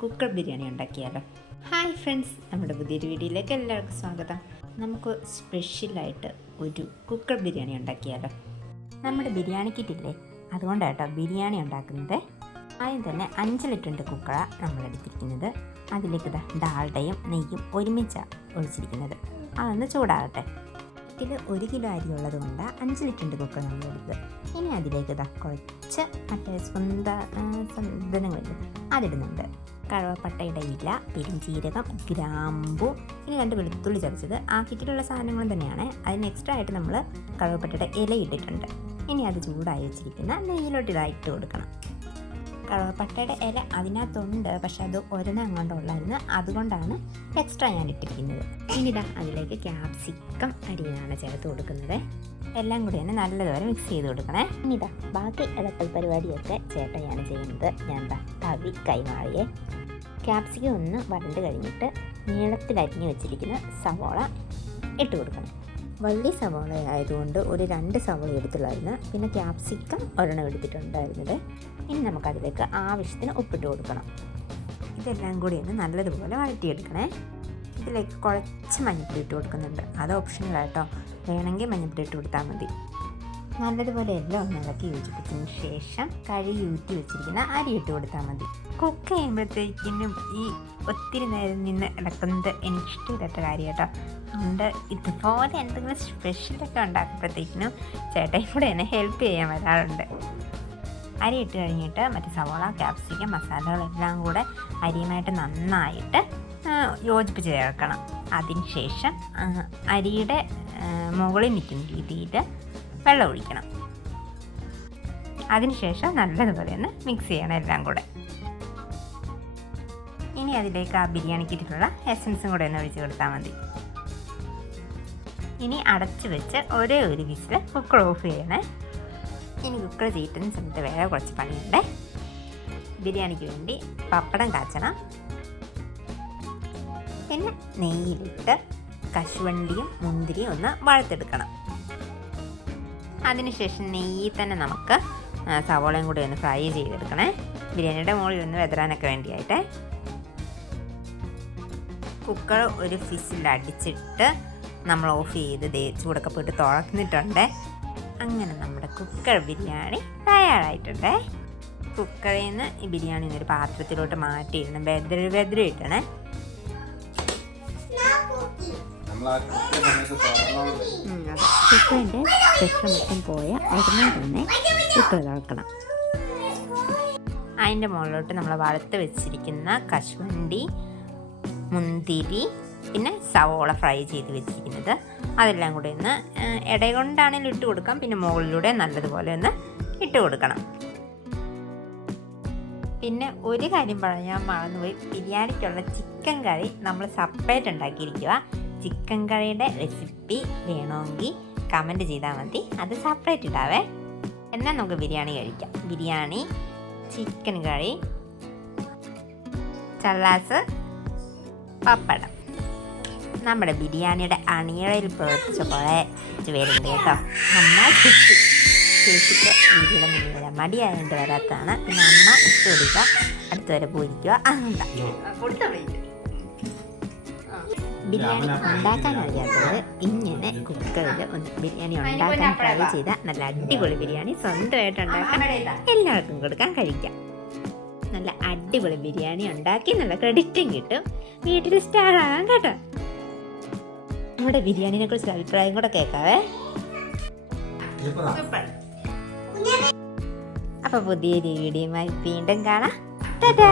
Cooker biryani ഉണ്ടാക്കിയാലോ? Hi friends നമ്മുടെ പുതിയൊരു വീഡിയോയിലേക്ക് എല്ലാവർക്കും സ്വാഗതം. നമുക്ക് സ്പെഷ്യലായിട്ട് ഒരു കുക്കർ ബിരിയാണി ഉണ്ടാക്കിയാലോ? നമ്മുടെ ബിരിയാണി കിറ്റില്ലേ? അതുകൊണ്ടാണ് കേട്ടോ ബിരിയാണി ഉണ്ടാക്കുന്നത്. ആദ്യം തന്നെ അഞ്ച് ലിറ്ററിന്റെ കുക്കറാണ് നമ്മൾ എടുത്തിരിക്കുന്നത്. അതിലേക്ക് ഡാൾഡയും നെയ്യും ഒരുമിച്ചാണ് ഒഴിച്ചിരിക്കുന്നത്. അതൊന്ന് ചൂടാകട്ടെ. ഇതിൽ ഒരു കിലോ അരി ഉള്ളതുകൊണ്ട് അഞ്ച് ലിറ്ററിന്റെ കുക്കർ നമ്മൾ എടുത്തത് ഇനി അതിലേക്ക് ഇതാ കുറച്ച് മറ്റേ സ്വന്ത സാധനങ്ങളില്ലേ അതിടുന്നുണ്ട്. കഴവപ്പട്ടയുടെ ഇല പെരുംജീരകം ഗ്രാമ്പു ഇനി രണ്ട് വെളുത്തുള്ളി ചതച്ചത് ആ കിറ്റിലുള്ള സാധനങ്ങൾ തന്നെയാണ്. അതിന് എക്സ്ട്രാ ആയിട്ട് നമ്മൾ കഴവപ്പട്ടയുടെ ഇല ഇട്ടിട്ടുണ്ട്. ഇനി അത് ചൂടായി വെച്ചിരിക്കുന്ന നെയ്യിലോട്ട് ഇതായിട്ട് കൊടുക്കണം. കറുവപ്പട്ടയുടെ ഇല അതിനകത്തുണ്ട് പക്ഷെ അത് ഒരെണ്ണം അങ്ങോട്ട് ഉള്ളായിരുന്നു. അതുകൊണ്ടാണ് എക്സ്ട്രാ ഞാൻ ഇട്ടിരിക്കുന്നത്. ഇനിടാ അതിലേക്ക് ക്യാപ്സിക്കം അരിയാണ് ചേർത്ത് കൊടുക്കുന്നത്. എല്ലാം കൂടി തന്നെ നല്ലതുപോലെ മിക്സ് ചെയ്ത് കൊടുക്കണേ. ഇനിടാ ബാക്കി ഇളക്കൽ പരിപാടിയൊക്കെ ചേട്ടയാണ് ചെയ്യുന്നത്. ഞാൻ തവി കൈമാറിയെ. ക്യാപ്സിക്കം ഒന്ന് വരണ്ട് കഴിഞ്ഞിട്ട് നീളത്തിൽ അരിഞ്ഞു വെച്ചിരിക്കുന്ന സവോള ഇട്ട് കൊടുക്കണം. വള്ളി സവോള ആയതുകൊണ്ട് ഒരു രണ്ട് സവോള എടുത്തുള്ളായിരുന്നു പിന്നെ ക്യാപ്സിക്കം ഒരെണ്ണം എടുത്തിട്ടുണ്ടായിരുന്നത്. ഇനി നമുക്കതിലേക്ക് ആവശ്യത്തിന് ഉപ്പിട്ട് കൊടുക്കണം. ഇതെല്ലാം കൂടി ഒന്ന് നല്ലതുപോലെ വഴറ്റിയെടുക്കണേ. ഇതിലേക്ക് കുറച്ച് മഞ്ഞപ്പൊടി ഇട്ട് കൊടുക്കുന്നുണ്ട്. അത് ഓപ്ഷണലായിട്ടോ വേണമെങ്കിൽ മഞ്ഞപ്പൊടി ഇട്ട് കൊടുത്താൽ മതി. നല്ലതുപോലെ എല്ലാം ഒന്ന് ഇളക്കി യോജിപ്പിച്ചതിന് ശേഷം കഴുകി ഊറ്റി വെച്ചിരിക്കുന്ന അരി ഇട്ട് കൊടുത്താൽ മതി. കുക്ക് ചെയ്യുമ്പോഴത്തേക്കിനും ഈ ഒത്തിരി നേരം നിന്ന് ഇളക്കുന്നത് എനിക്കിഷ്ടമില്ലാത്ത കാര്യം കേട്ടോ അതുകൊണ്ട് ഇതുപോലെ എന്തെങ്കിലും സ്പെഷ്യലൊക്കെ ഉണ്ടാക്കുമ്പോഴത്തേക്കിനും ചേട്ടയും കൂടെ എന്നെ ഹെൽപ്പ് ചെയ്യാൻ വരാറുണ്ട്. അരി ഇട്ട് കഴിഞ്ഞിട്ട് മറ്റേ സവോള ക്യാപ്സിക്കം മസാലകളെല്ലാം കൂടെ അരിയുമായിട്ട് നന്നായിട്ട് യോജിപ്പിച്ച് ചേർക്കണം. അതിന് ശേഷം ആ, അരിയുടെ മുകളിൽ നിൽക്കുന്ന രീതിയിൽ വെള്ളം ഒഴിക്കണം. അതിനുശേഷം നല്ലതുപോലെ ഒന്ന് മിക്സ് ചെയ്യണം എല്ലാം കൂടെ. ഇനി അതിലേക്ക് ആ ബിരിയാണി കിറ്റിലുള്ള എസൻസും കൂടെ ഒന്ന് ഒഴിച്ച് കൊടുത്താൽ മതി. ഇനി അടച്ചു വെച്ച് ഒരേ ഒരു വിസിൽ കുക്കർ ഓഫ് ചെയ്യണേ. ഇനി കുക്കർ ചീറ്റുന്ന സമയത്ത് വേറെ കുറച്ച് പണിയുണ്ട്. ബിരിയാണിക്ക് വേണ്ടി പപ്പടം കാച്ചണം. പിന്നെ നെയ്യിലിട്ട് കശുവണ്ടിയും മുന്തിരിയും ഒന്ന് വറുത്തെടുക്കണം. അതിനുശേഷം നെയ്യിൽ തന്നെ നമുക്ക് സവോളയും കൂടി ഒന്ന് ഫ്രൈ ചെയ്തെടുക്കണേ. ബിരിയാണിയുടെ മുകളിൽ ഒന്ന് വെതറാനൊക്കെ വേണ്ടിയായിട്ട്. കുക്കർ ഒരു ഫിസിൽ അടിച്ചിട്ട് നമ്മൾ ഓഫ് ചെയ്ത് ചൂടൊക്കെ പോയിട്ട് തുറന്നിട്ടുണ്ട്. അങ്ങനെ നമ്മുടെ കുക്കർ ബിരിയാണി തയ്യാറായിട്ടുണ്ട്. കുക്കറിൽ നിന്ന് ഈ ബിരിയാണി ഒരു പാത്രത്തിലോട്ട് മാറ്റിയിടണം ബെദ്ര ബെദ്ര ഇട്ടണേ കുക്കറിന്റെ പോയ അതിന്റെ മുകളിലോട്ട് നമ്മൾ വറുത്ത് വെച്ചിരിക്കുന്ന കശുവണ്ടി മുന്തിരി പിന്നെ സവോള ഫ്രൈ ചെയ്ത് വെച്ചിരിക്കുന്നത്. അതെല്ലാം കൂടി ഒന്ന് ഇടകൊണ്ടാണെങ്കിലും ഇട്ട് കൊടുക്കാം. പിന്നെ മുകളിലൂടെ നല്ലതുപോലെ ഒന്ന് ഇട്ട് കൊടുക്കണം. പിന്നെ ഒരു കാര്യം പറയാൻ മറന്നുപോയി. ബിരിയാണിക്കുള്ള ചിക്കൻ കറി നമ്മൾ സെപ്പറേറ്റ് ഉണ്ടാക്കിയിരിക്കുക ചിക്കൻ കറിയുടെ റെസിപ്പി വേണമെങ്കിൽ കമന്റ് ചെയ്താൽ മതി. അത് സെപ്പറേറ്റ് ഇടാവേ. എന്നാൽ നമുക്ക് ബിരിയാണി കഴിക്കാം. ബിരിയാണി ചിക്കൻ കറി ചള്ളാസ് പപ്പടം. നമ്മുടെ ബിരിയാണിയുടെ അണിയറയിൽ പ്രവർത്തിച്ച പോലെ വരുന്നുണ്ട് കേട്ടോ. അമ്മ ചേച്ചി. ചേച്ചിക്ക് വീഡിയോയുടെ മുന്നിൽ വരാൻ മടിയായതുകൊണ്ട് വരാത്തതാണ്. പിന്നെ അമ്മ ഇട്ട് കൊടുക്കുക അടുത്ത് വരെ പോയിരിക്കുക. അതുകൊണ്ടാ ബിരിയാണി ഉണ്ടാക്കാൻ അറിയാത്തവർ ഇങ്ങനെ കുക്കറിൽ ഒന്ന് ബിരിയാണി ഉണ്ടാക്കാൻ ട്രൈ ചെയ്ത നല്ല അടിപൊളി ബിരിയാണി സ്വന്തമായിട്ട് ഉണ്ടാക്കാൻ എല്ലാവർക്കും കൊടുക്കാൻ കഴിക്കാം. നല്ല അടിപൊളി ബിരിയാണി ഉണ്ടാക്കി നല്ല ക്രെഡിറ്റും കിട്ടും. വീട്ടിൽ സ്റ്റാർ ആകാം കേട്ടോ. നമ്മുടെ ബിരിയാണിനെ കുറിച്ച് അഭിപ്രായം കൂടെ കേൾക്കാവേ അപ്പൊ പുതിയ വീഡിയോയുമായി വീണ്ടും കാണാം. ടാറ്റാ.